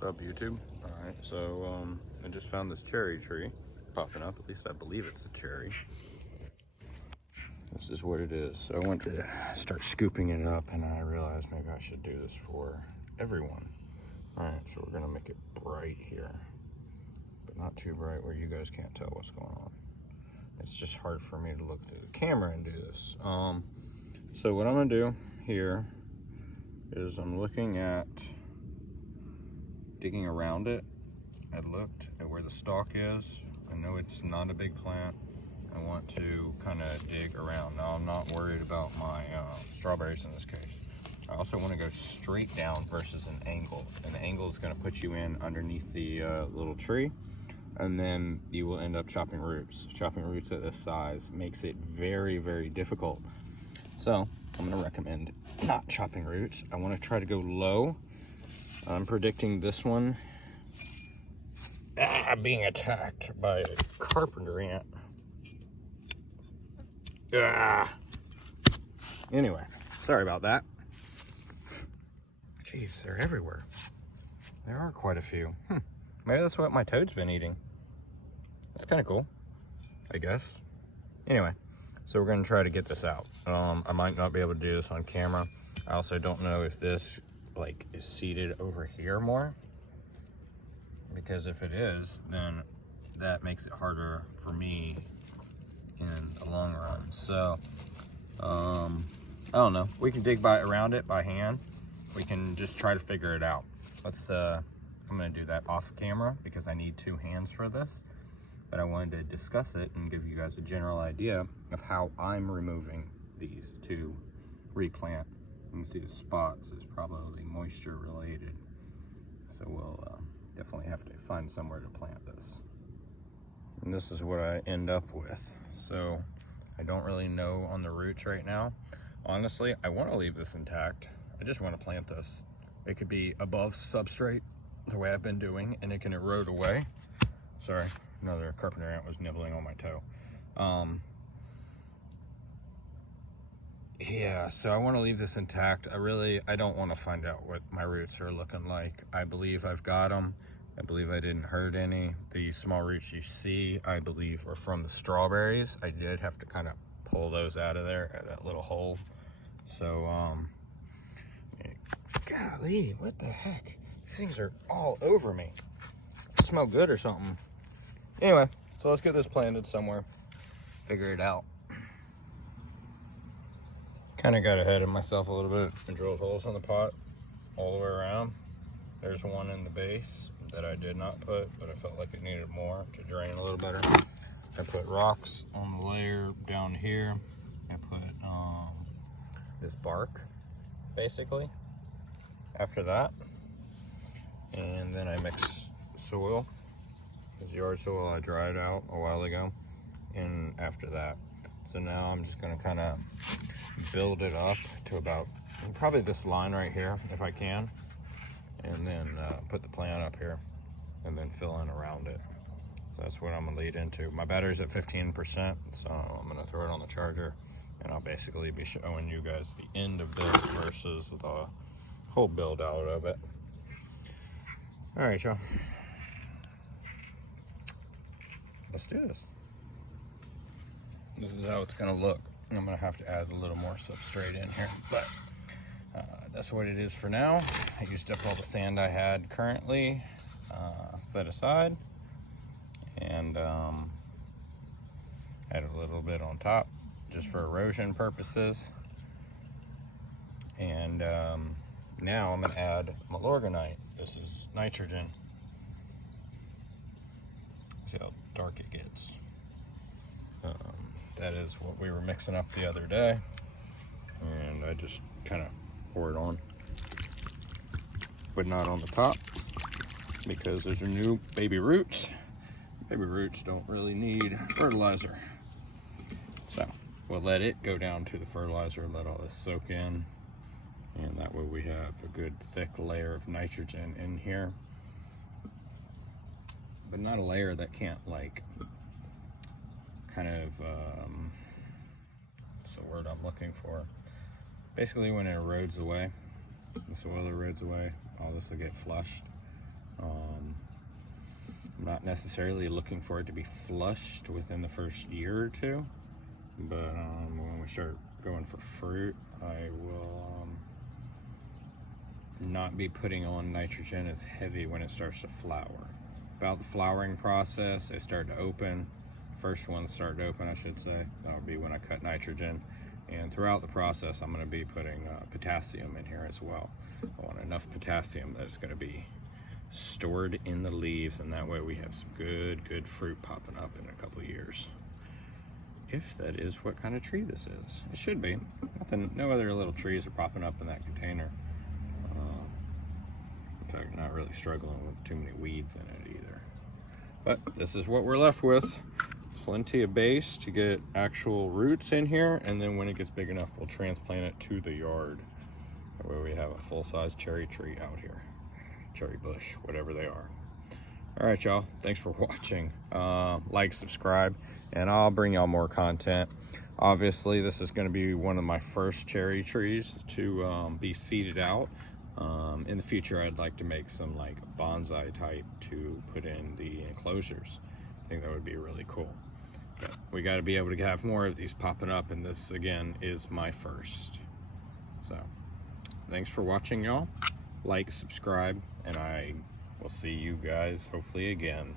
What's up, YouTube? Alright, so I just found this cherry tree popping up. At least I believe it's a cherry. This is what it is. So I went to start scooping it up and I realized maybe I should do this for everyone. Alright, so we're gonna make it bright here, but not too bright where you guys can't tell what's going on. It's just hard for me to look through the camera and do this. So what I'm gonna do here is I'm looking at digging around it. I looked at where the stalk is. I know it's not a big plant. I want to kind of dig around. Now I'm not worried about my strawberries in this case. I also want to go straight down versus an angle. An angle is going to put you in underneath the little tree, and then you will end up chopping roots. Chopping roots at this size makes it very, very difficult. So I'm going to recommend not chopping roots. I want to try to go low. I'm predicting this one being attacked by a carpenter ant. Anyway, sorry about that. Jeez, they're everywhere. There are quite a few. Maybe that's what my toad's been eating. That's kind of cool, I guess. Anyway, so we're going to try to get this out. I might not be able to do this on camera. I also don't know if this is seated over here more, because if it is, then that makes it harder for me in the long run. So I don't know, we can dig around it by hand. We can just try to figure it out. Let's I'm gonna do that off camera because I need two hands for this, but I wanted to discuss it and give you guys a general idea of how I'm removing these to replant. You can see the spots is probably moisture related, so we'll definitely have to find somewhere to plant this. And this is what I end up with. So I don't really know on the roots right now. Honestly, I want to leave this intact. I just want to plant this. It could be above substrate the way I've been doing, and it can erode away. Sorry, another carpenter ant was nibbling on my toe. Yeah, so I want to leave this intact. I don't want to find out what my roots are looking like. I believe I've got them. I believe I didn't hurt any. The small roots you see, I believe, are from the strawberries. I did have to kind of pull those out of there at that little hole. So, golly, what the heck? These things are all over me. They smell good or something. Anyway, so let's get this planted somewhere. Figure it out. Kind of got ahead of myself a little bit and drilled holes in the pot all the way around. There's one in the base that I did not put, but I felt like it needed more to drain a little better. I put rocks on the layer down here. I put this bark, basically, after that. And then I mixed soil, this yard soil I dried out a while ago, and after that. So now I'm just gonna kind of build it up to about probably this line right here, if I can, and then put the plant up here and then fill in around it. So that's what I'm gonna lead into. My battery's at 15%, so I'm gonna throw it on the charger, and I'll basically be showing you guys the end of this versus the whole build out of it. All right, y'all, let's do this. This is how it's gonna look. I'm gonna have to add a little more substrate in here, but that's what it is for now. I used up all the sand I had currently set aside, and add a little bit on top just for erosion purposes. And now I'm gonna add malorganite. This is nitrogen. See how dark it gets. That is what we were mixing up the other day, and I just kind of pour it on, but not on the top, because those are new baby roots. Baby roots don't really need fertilizer, so we'll let it go down to the fertilizer, let all this soak in, and that way we have a good thick layer of nitrogen in here, but not a layer that can't kind of what's the word I'm looking for? Basically, when it erodes away, the soil erodes away, all this will get flushed, I'm not necessarily looking for it to be flushed within the first year or two, but when we start going for fruit, I will not be putting on nitrogen as heavy when it starts to flower. About the flowering process, they start to open. First ones start to open, I should say. That'll be when I cut nitrogen. And throughout the process, I'm going to be putting potassium in here as well. I want enough potassium that it's going to be stored in the leaves, and that way we have some good fruit popping up in a couple of years. If that is what kind of tree this is. It should be. No other little trees are popping up in that container. In fact, not really struggling with too many weeds in it either. But this is what we're left with. Plenty of base to get actual roots in here, and then when it gets big enough, we'll transplant it to the yard. That way we have a full-size cherry tree out here. Cherry bush, whatever they are. All right, y'all. Thanks for watching. Like, subscribe, and I'll bring y'all more content. Obviously, this is going to be one of my first cherry trees to be seeded out. In the future, I'd like to make some like bonsai type to put in the enclosures. I think that would be really cool. But we got to be able to have more of these popping up, and this again is my first. So thanks for watching, y'all. Like, subscribe, and I will see you guys hopefully again.